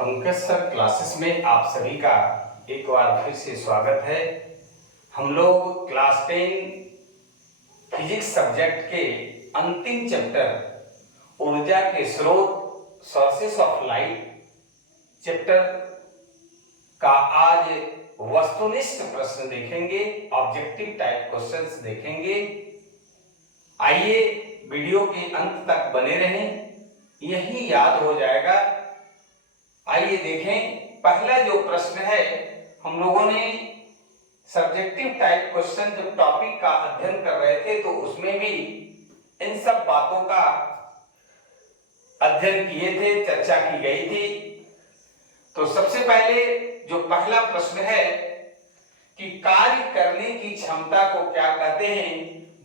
Pankaj sir classes में आप सभी का एक बार फिर से स्वागत है। हम लोग क्लास 10 फिजिक्स सब्जेक्ट के अंतिम चैप्टर ऊर्जा के स्रोत सोर्सेस ऑफ लाइट चैप्टर का आज वस्तुनिष्ठ प्रश्न देखेंगे, ऑब्जेक्टिव टाइप क्वेश्चंस देखेंगे। आइए वीडियो के अंत तक बने रहें, यही याद हो जाएगा। आइए देखें, पहला जो प्रश्न है, हम लोगों ने सब्जेक्टिव टाइप क्वेश्चन जब टॉपिक का अध्ययन कर रहे थे तो उसमें भी इन सब बातों का अध्ययन किए थे, चर्चा की गई थी। तो सबसे पहले जो पहला प्रश्न है कि कार्य करने की क्षमता को क्या कहते हैं,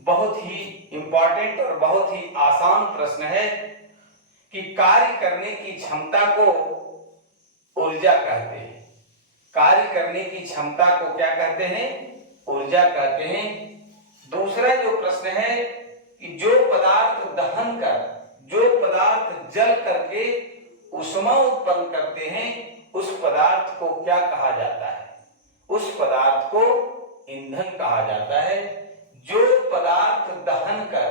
बहुत ही इंपॉर्टेंट और बहुत ही आसान प्रश्न है कि कार्य करने की क्षमता को ऊर्जा कहते हैं। कार्य करने की क्षमता को क्या कहते हैं? ऊर्जा कहते हैं। दूसरा जो प्रश्न है कि जो पदार्थ दहन कर, जो पदार्थ जल करके ऊष्मा उत्पन्न करते हैं, उस पदार्थ को क्या कहा जाता है? उस पदार्थ को ईंधन कहा जाता है। जो पदार्थ दहन कर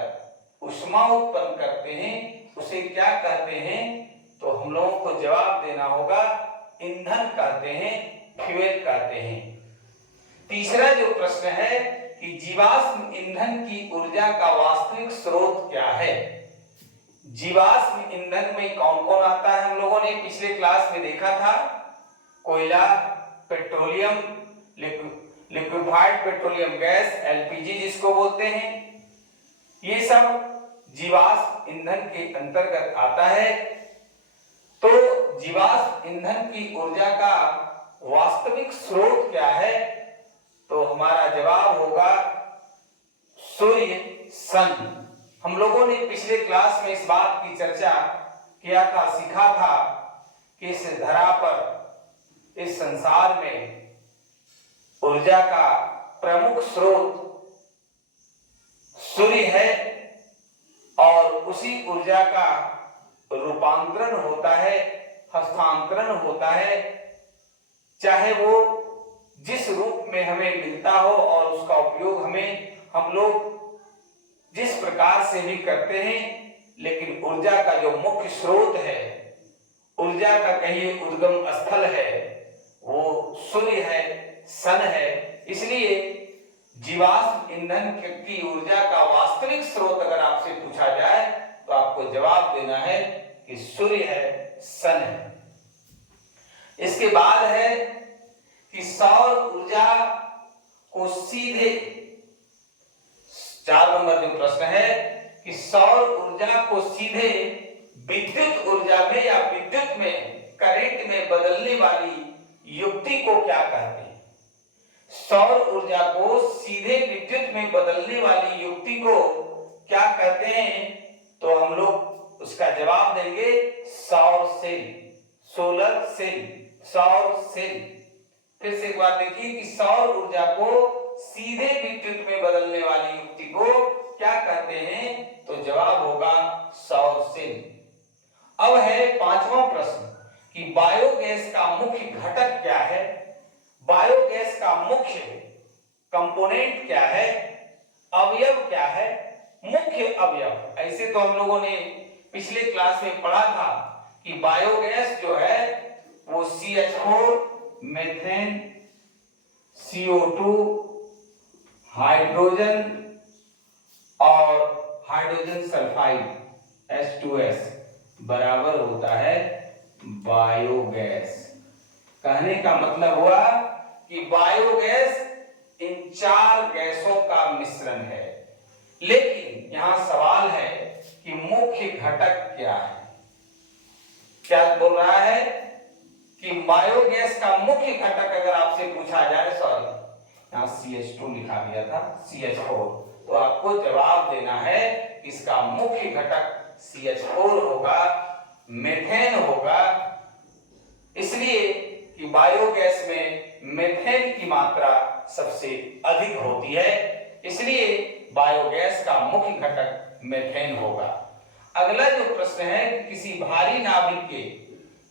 ऊष्मा उत्पन्न करते हैं उसे क्या कहते हैं? तो हम लोगों को जवाब देना होगा, ईंधन कहते हैं, फ्यूल कहते हैं। तीसरा जो प्रश्न है कि जीवाश्म ईंधन की ऊर्जा का वास्तविक स्रोत क्या है? जीवाश्म ईंधन में कौन कौन आता है? हम लोगों ने पिछले क्लास में देखा था, कोयला, petroleum, liquefied petroleum gas, LPG जिसको बोलते हैं, ये सब जीवाश्म ईंधन के अंतर्गत आता है। तो जीवाश्म ईंधन की ऊर्जा का वास्तविक स्रोत क्या है? तो हमारा जवाब होगा सूर्य, सन। हम लोगों ने पिछले क्लास में इस बात की चर्चा किया था, सीखा था कि इस धरा पर, इस संसार में ऊर्जा का प्रमुख स्रोत सूर्य है और उसी ऊर्जा का रूपांतरण होता है, हस्तांतरण होता है, चाहे वो जिस रूप में हमें मिलता हो और उसका उपयोग हम लोग जिस प्रकार से भी करते हैं, लेकिन ऊर्जा का जो मुख्य स्रोत है, ऊर्जा का कहिए उद्गम स्थल है, वो सूर्य है, सन है। इसलिए जीवाश्म ईंधन की ऊर्जा का वास्तविक स्रोत अगर आपसे पूछा जाए तो आपको जवाब देना है कि सूर्य है, सन है। इसके बाद है कि सौर ऊर्जा को सीधे, 4 नंबर जो प्रश्न है कि सौर ऊर्जा को सीधे विद्युत ऊर्जा में या विद्युत में, करंट में बदलने वाली युक्ति को क्या कहते हैं? सौर ऊर्जा को सीधे विद्युत में बदलने वाली युक्ति को क्या कहते हैं? तो हम लोग उसका जवाब देंगे सौर सेल, सोलर सेल, सौर सेल। फिर से एक बार देखिए कि सौर ऊर्जा को सीधे विद्युत में बदलने वाली युक्ति को क्या कहते हैं? तो जवाब होगा सौर सेल। अब है 5वां प्रश्न कि बायोगैस का मुख्य घटक क्या है? बायोगैस का मुख्य कंपोनेंट क्या है? अवयव क्या है? मुख्य अवयव। ऐसे तो हम लोगों ने पिछले क्लास में पढ़ा था कि बायोगैस जो है वो CH4, मीथेन, CO2, हाइड्रोजन और हाइड्रोजन सल्फाइड H2S बराबर होता है बायोगैस। कहने का मतलब हुआ कि बायोगैस इन 4 गैसों का मिश्रण है। लेकिन यहां सवाल है कि मुख्य घटक क्या है? क्या बोल रहा है कि बायोगैस का मुख्य घटक अगर आपसे पूछा जाए, सॉरी यहां CH2 लिखा गया था, CH4, तो आपको जवाब देना है इसका मुख्य घटक CH4 होगा, मीथेन होगा। इसलिए कि बायोगैस में मीथेन की मात्रा सबसे अधिक होती है, इसलिए बायोगैस का मुख्य घटक मीथेन होगा। अगला जो प्रश्न है, किसी भारी नाभिक के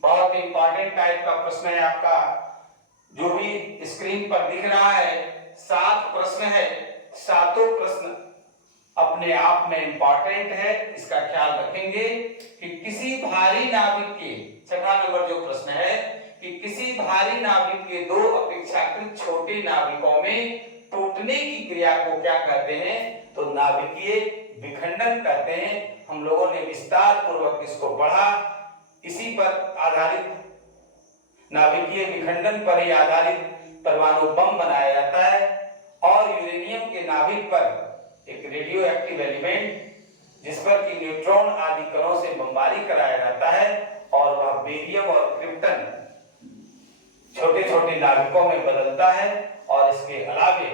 बहुत इंपॉर्टेंट टाइप का प्रश्न है आपका, जो भी स्क्रीन पर दिख रहा है 7 प्रश्न है, सातों प्रश्न अपने आप में इंपॉर्टेंट है। इसका ख्याल रखेंगे कि किसी भारी नाविक के, छठा नंबर जो प्रश्न है कि किसी भारी नाविक के दो अपेक्षाकृत छोटे नाविकों में टूटने की क्रिया को क्या कहते हैं, तो नाभिकीय विखंडन कहते हैं। हम लोगों ने विस्तार पूर्वक इसको पढ़ा, इसी पर आधारित, नाभिकीय विखंडन पर ही आधारित परमाणु बम बनाया जाता है और यूरेनियम के नाभिक पर एक रेडियो एक्टिव एलिमेंट जिस पर कि न्यूट्रॉन आदि कणों से बमबारी कराया जाता है और वह बेरियम और क्रिप्टन छोटे छोटे नाभिकों में बदलता है और इसके अलावे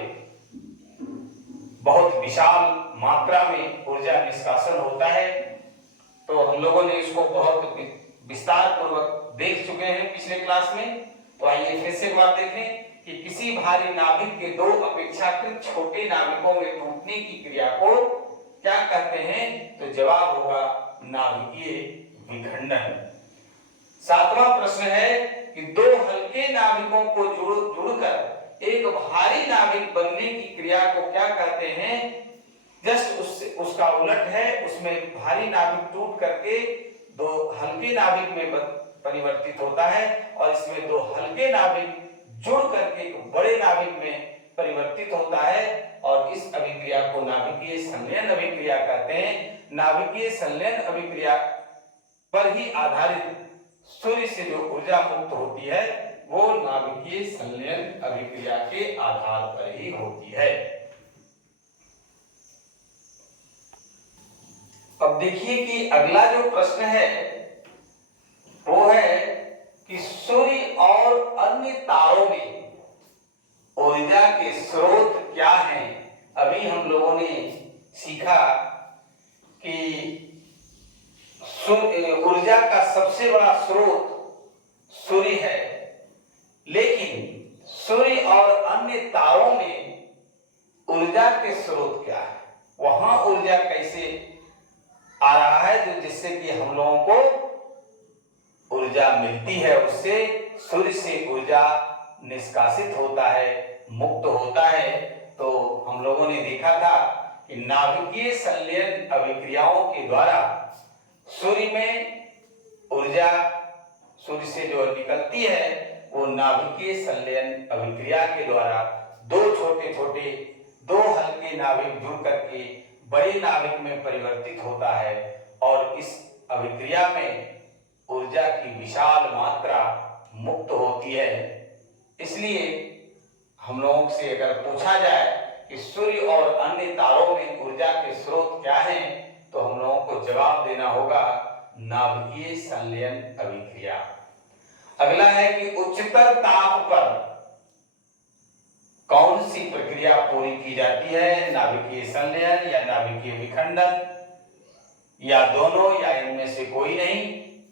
बहुत विशाल मात्रा में ऊर्जा निष्कासन होता है। तो हम लोगों ने इसको बहुत विस्तार पूर्वक देख चुके हैं पिछले क्लास में। तो आइए फिर से एक बार देखें कि किसी भारी नाभिक के दो अपेक्षाकृत छोटे नाभिकों में टूटने की क्रिया को क्या कहते हैं, तो जवाब होगा नाभिकीय विखंडन। 7वां प्रश्न है कि दो हल्के नाभिकों को जुड़कर एक भारी नाभिक बनने की क्रिया को क्या कहते हैं। जस्ट उसका उलट है, उसमें भारी नाभिक टूट करके दो हल्के नाभिक में परिवर्तित होता है और इसमें दो हल्के नाभिक जुड़ करके एक बड़े नाभिक में परिवर्तित होता है और इस अभिक्रिया को नाभिकीय संलयन अभिक्रिया कहते हैं। नाभिकीय संलयन अभिक्रिया पर ही आधारित सूर्य से जो ऊर्जा मुक्त होती है वो नाभिकीय संलयन अभिक्रिया के आधार पर ही होती है। अब देखिए कि अगला जो प्रश्न है वो है कि सूर्य और अन्य तारों में ऊर्जा के स्रोत क्या हैं। अभी हम लोगों ने सीखा कि ऊर्जा का सबसे बड़ा स्रोत सूर्य है, लेकिन सूर्य और अन्य तारों में ऊर्जा के स्रोत क्या है, वहां ऊर्जा कैसे आ रहा है जो जिससे कि हम लोगों को ऊर्जा मिलती है, उससे सूर्य से ऊर्जा निष्कासित होता है, मुक्त होता है। तो हम लोगों ने देखा था कि नाभिकीय संलयन अभिक्रियाओं के द्वारा सूर्य में ऊर्जा, सूर्य से जो निकलती है वो नाभिकीय संलयन अभिक्रिया के द्वारा दो छोटे छोटे दो हल्के नाभिक जुड़ करके बड़े नाभिक में परिवर्तित होता है और इस अभिक्रिया में ऊर्जा की विशाल मात्रा मुक्त होती है। इसलिए हम लोगों से अगर पूछा जाए कि सूर्य और अन्य तारों में ऊर्जा के स्रोत क्या हैं, तो हम लोगों को जवाब देना होगा नाभिकीय संलयन अभिक्रिया। अगला है कि उच्चतर ताप पर कौन सी प्रक्रिया पूरी की जाती है, नाभिकीय संलयन या नाभिकीय विखंडन या दोनों या इनमें से कोई नहीं,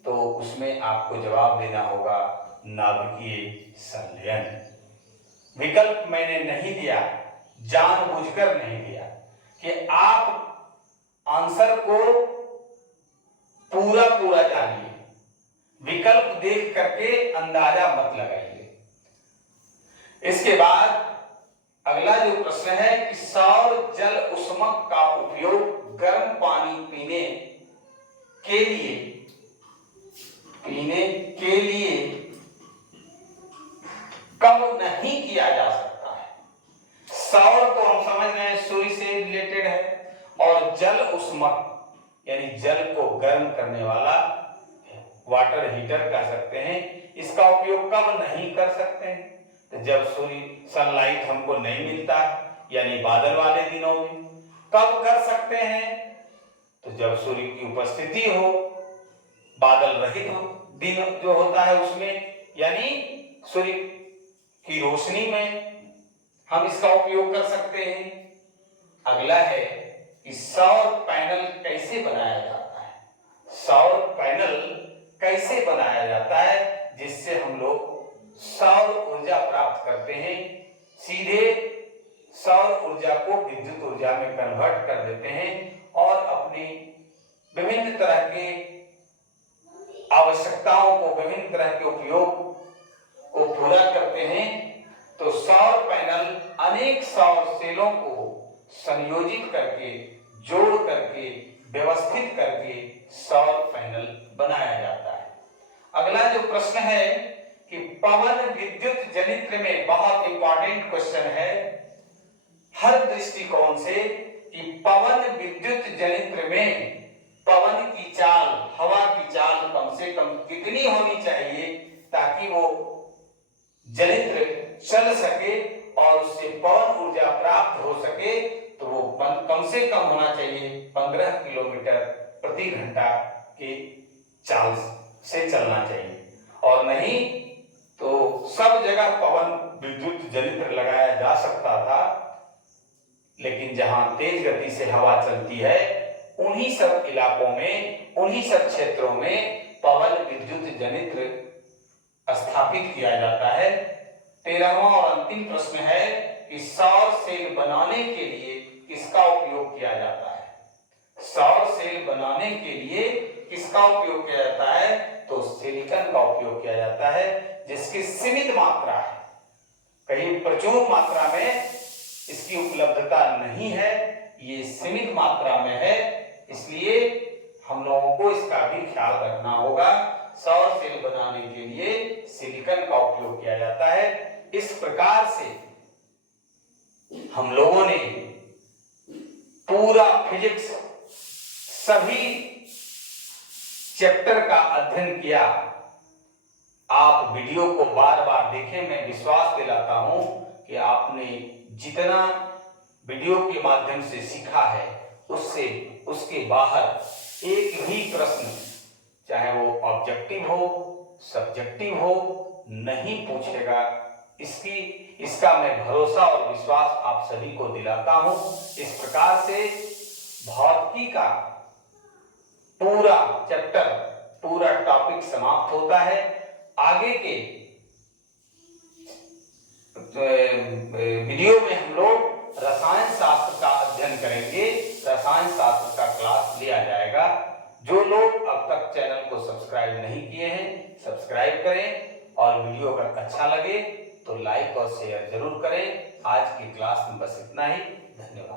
तो उसमें आपको जवाब देना होगा नाभिकीय संलयन। विकल्प मैंने नहीं दिया, जानबूझकर नहीं दिया कि आप आंसर को पूरा जानिए, विकल्प देख करके अंदाजा मत लगाइए। इसके बाद अगला जो प्रश्न है कि सौर जल उष्मक का उपयोग गर्म पानी पीने के लिए कब नहीं किया जा सकता है। सौर तो हम समझ रहे हैं सूर्य से रिलेटेड है और जल उष्मक यानी जल को गर्म करने वाला वाटर हीटर कह सकते हैं, इसका उपयोग कब नहीं कर सकते हैं, तो जब सूर्य सनलाइट हमको नहीं मिलता है यानी बादल वाले दिनों में। कब कर सकते हैं, तो जब सूर्य की उपस्थिति हो, बादल रहित हो दिन जो होता है उसमें, यानी सूर्य की रोशनी में हम इसका उपयोग कर सकते हैं। अगला है कि सौर पैनल कैसे बनाया जाता है। सौर पैनल कैसे बनाया जाता है जिससे हम लोग सौर ऊर्जा प्राप्त करते हैं, सीधे सौर ऊर्जा को विद्युत ऊर्जा में कन्वर्ट कर देते हैं और अपनी विभिन्न तरह के आवश्यकता आवश्यकताओं को, विभिन्न तरह के उपयोग को पूरा करते हैं, तो सौर पैनल अनेक सौर सेलों को संयोजित करके, जोड़ करके, व्यवस्थित करके सौर पैनल बनाया जाता है। अगला जो प्रश्न है कि पवन विद्युत जनित्र में, बहुत इंपॉर्टेंट क्वेश्चन है हर दृष्टिकोण से, कि पवन विद्युत जनित्र में पवन की चाल, हवा की चाल कम से कम कितनी होनी चाहिए ताकि वो जनित्र चल सके और उससे पवन ऊर्जा प्राप्त हो सके। तो वो कम से कम होना चाहिए 15 किलोमीटर प्रति घंटा के चाल से चलना चाहिए, और नहीं तो सब जगह पवन विद्युत जनित्र लगाया जा सकता था, लेकिन जहां तेज गति से हवा चलती है उन्हीं सब इलाकों में, उन्हीं सब क्षेत्रों में पवन विद्युत जनित्र स्थापित किया जाता है। 13वां और अंतिम प्रश्न है कि सौर सेल बनाने के लिए किसका उपयोग किया जाता है? सौर सेल बनाने के लिए किसका उपयोग किया जाता है? तो सिलिकॉन का उपयोग किया जाता है, जिसकी सीमित मात्रा है, कहीं प्रचुर मात्रा में इसकी उपलब्धता नहीं है, ये सीमित मात्रा में है, इसलिए हम लोगों को इसका भी ख्याल रखना होगा। सौर सेल बनाने के लिए सिलिकॉन का उपयोग किया जाता है। इस प्रकार से हम लोगों ने पूरा फिजिक्स, सभी चैप्टर का अध्ययन किया। आप वीडियो को बार बार देखें, मैं विश्वास दिलाता हूं कि आपने जितना वीडियो के माध्यम से सीखा है उसके बाहर एक भी प्रश्न, चाहे वो ऑब्जेक्टिव हो, सब्जेक्टिव हो, नहीं पूछेगा। इसका मैं भरोसा और विश्वास आप सभी को दिलाता हूं। इस प्रकार से भौतिकी का पूरा चैप्टर, पूरा टॉपिक समाप्त होता है। आगे के वीडियो में हम लोग रसायन शास्त्र का अध्ययन करेंगे, रसायन शास्त्र का क्लास लिया जाएगा। जो लोग अब तक चैनल को सब्सक्राइब नहीं किए हैं, सब्सक्राइब करें, और वीडियो अगर अच्छा लगे तो लाइक और शेयर जरूर करें। आज की क्लास में बस इतना ही। धन्यवाद।